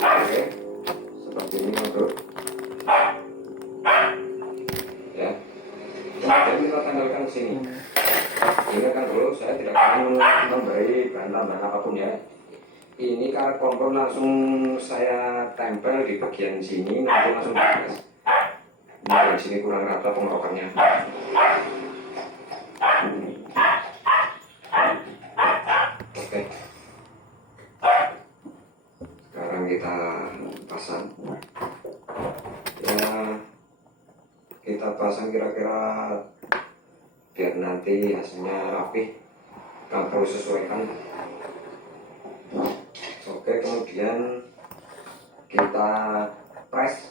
Oke, seperti ini bro. Ya, kemudian kita tanggalkan ke sini. Ingatkan dulu, saya tidak akan memberi bahan tambahan apapun ya. Ini karet kompor langsung saya tempel di bagian sini, nanti langsung digas. Nah, di sini kurang rata pengerokannya. Oke. Sekarang kita pasang. Ya, kita pasang kira-kira biar nanti hasilnya rapi. Kang perlu sesuaikan. Oke, kemudian kita press.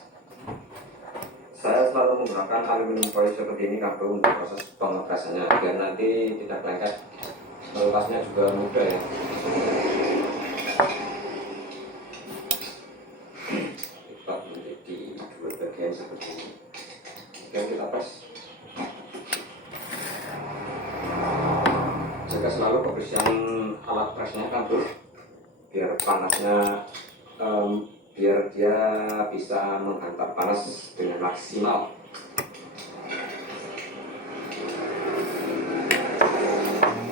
Saya selalu menggunakan aluminium foil seperti ini Kang Bro untuk proses pengepresannya biar nanti tidak lengket. Melukasnya juga mudah ya. Kita menjadi dua bagian seperti ini. Oke, kita press. Jaga selalu kebersihan alat presnya Kang Bro, biar panasnya biar dia bisa menghantar panas dengan maksimal.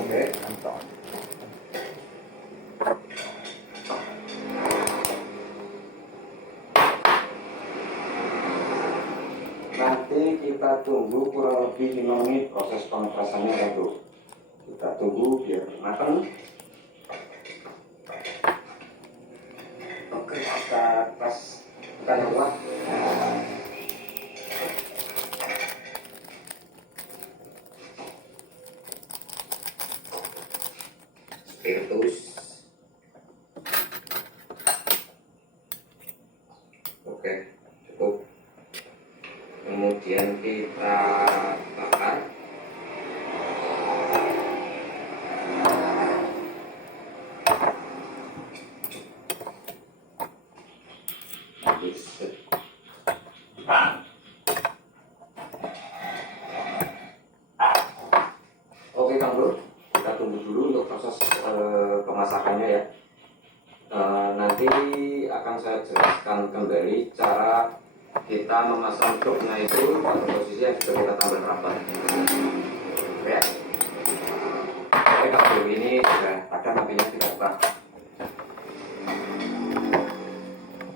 Oke, nanti kita tunggu kurang lebih 5 menit proses pengepresannya ya bro. Kita tunggu biar matang. Oke, kita press tekan ulang. Spiritus. Oke, cukup. Kemudian kita bakar. Oke Kang Bro, kita tunggu dulu untuk proses pemasakannya ya. Nanti akan saya jelaskan kembali cara kita memasang joknya itu pada posisi yang sudah kita tambah rapat. Ya. Oke Kang Bro, ini sudah ada apinya tidak buka.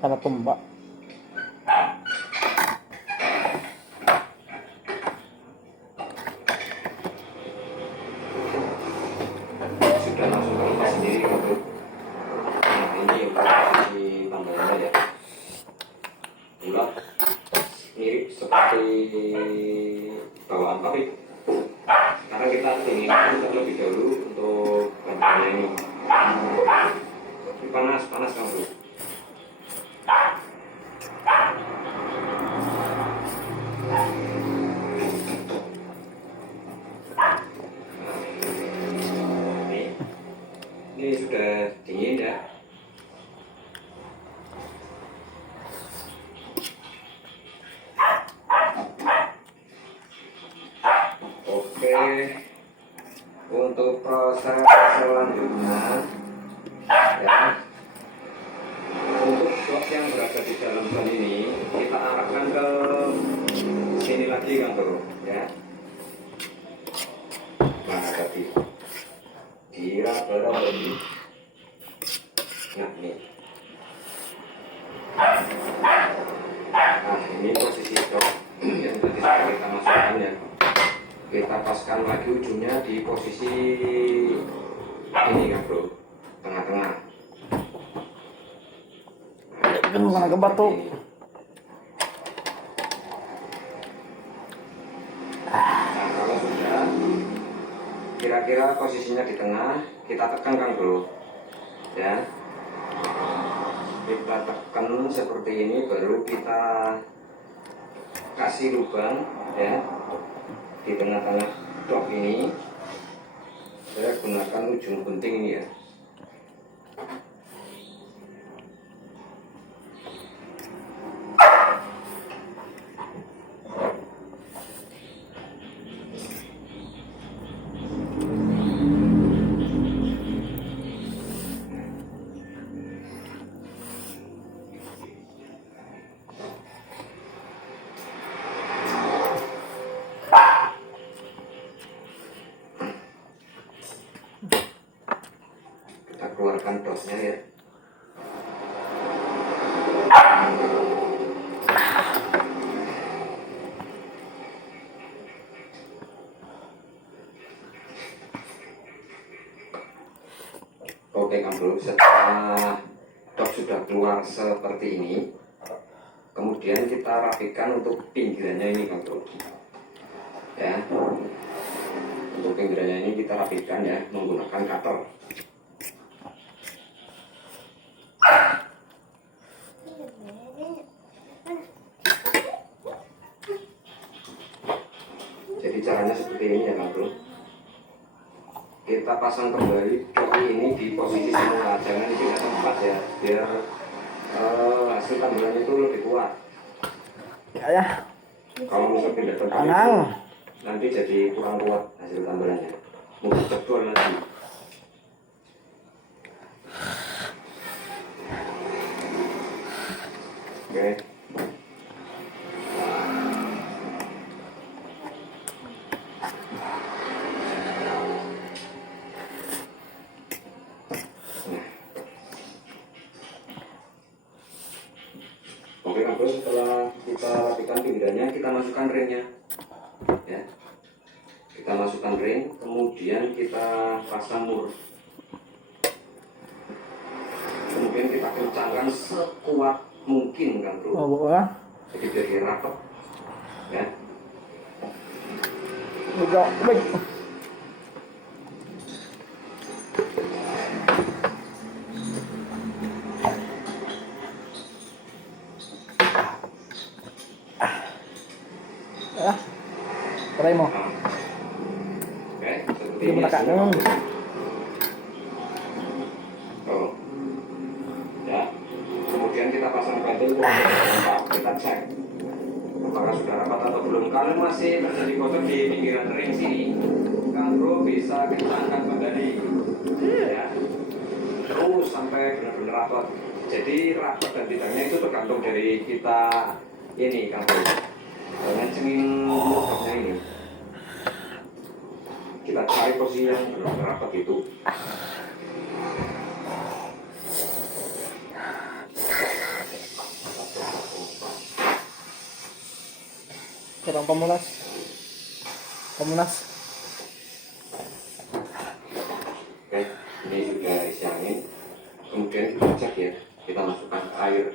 Karena tumbak. Sudah langsung terlepas sendiri untuk ini untuk posisi tambahannya ya. Bulat mirip seperti bawaan pabrik. Karena kita dinginkan terlebih dahulu untuk bahannya ini. Panas Kang Bro. Ini sudah dingin ya. Oke, untuk proses selanjutnya ya, untuk blok yang berada di dalam ban ini kita arahkan ke sini lagi Kang Bro ya. Mana tadi? Kira berapa ini? Nah ini. Nah ini posisi blok yang tadi sudah kita masukkan ya. Kita paskan lagi ujungnya di posisi ini Kang Bro, tengah-tengah. Kan mana ke batu. Nah kalau sudah kira-kira posisinya di tengah, kita tekan Kang Bro ya. Kita tekan seperti ini, baru kita kasih lubang ya di tengah-tengah blok ini. Saya gunakan ujung gunting ini ya. keluarkan dosnya ya. Oke Kang Bro, setelah dot sudah keluar seperti ini, kemudian kita rapikan untuk pinggirannya ini Kang Bro ya. Untuk pinggirannya ini kita rapikan ya menggunakan cutter. Jadi caranya seperti ini ya Kang Bro. Kita pasang kembali coki ini di posisi semula, jangan dipindah tempat ya, biar hasil tampilannya itu lebih kuat. Ya. Kalau misal pindah tempat itu, Tenang. nanti jadi kurang kuat hasil tampilannya, mungkin jebol nanti. Oke. Oke Kang Bro, setelah kita rapikan pinggirannya, kita masukkan ringnya ya. Kita masukkan ring, kemudian kita pasang mur, kemudian kita kencangkan sekuat mungkin Kang Bro, Oh, boleh. jadi biar dia rapat ya. Udah, baik. Ah. Try mo. Oke, seperti Hindi mo ini hasilnya, Kang nakaano. Bro. Oh. Ya. Kemudian kita pasang pentil kita cek apakah sudah rapat atau belum. Kalau masih terjadi kotor di pinggiran ring sini, Kang Bro bisa kencangkan kembali ya, terus sampai benar-benar rapat. Jadi rapat dan tidaknya itu tergantung dari kita ini Kang Bro, ngencengin motornya ini. Kita cari posisi yang benar-benar rapat itu. Kurang pemulas. Pemulas. Oke, ini sudah isi angin. Kemudian kita cek ya, kita masukkan air.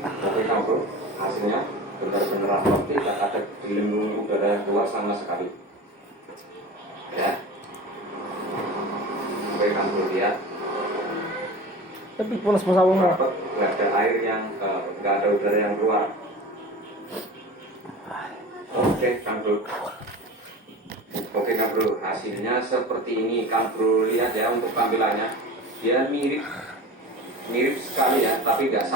Oke Kang Bro, hasilnya benar-benar rapat, tidak ada gelembung udara yang keluar sama sekali. Ya. Oke Kang Bro, lihat. Tapi pulas mo sawang mo. Rapat, nggak ada air yang, nggak ada udara yang keluar. Oke Kang Bro. Oke Kang Bro, hasilnya seperti ini Kang Bro, lihat ya untuk tampilannya. Dia mirip sekali ya, tapi nggak